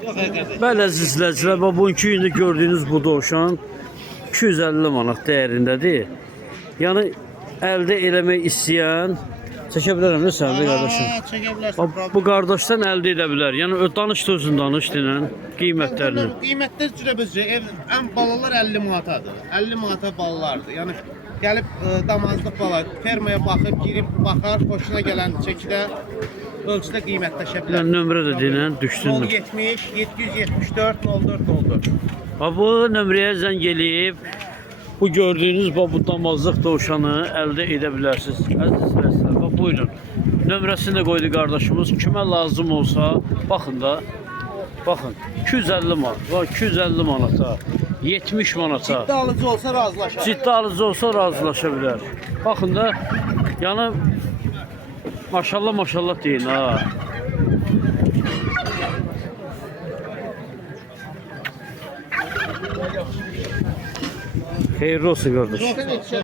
Bəli əziz izləyicilər, bugünkü gündə gördüyünüz bu dovşan 250 manat dəyərindədir. Yəni əldə eləmək istəyən çəkə bilərəm də sən qardaşım. Çəkə bilərsən. Bu qardaşdan əldə edə bilər. Yəni danış özün danış dinən qiymətlərini. Qiymətlər cürəbəcə ən balalar 50 manatadır. 50 manata balalardır. Yəni gəlib damazlıq bala fermaya baxıb, girib baxar, xoşuna gələn çəkidə ölçüdə qiymətləşə bilər. Yəni nömrə də dinən düşdün. 070 774 0404. Bu nömrəyə zəng eləyib bu gördüyünüz bu damazlıq dovşanı əldə edə bilərsiniz. Əziz izləyicilər, buyurun. Nömrəsini də qoydu qardaşımız. Kimə lazım olsa, baxın da. Baxın, 250 manat, 250 manata, 70 manata. Ciddi alıcı olsa razılaşar. Ciddi alıcı olsa razılaşa bilər. Baxın da, yəni maşallah maşallah deyin ha. Xeyirli olsun qardaş.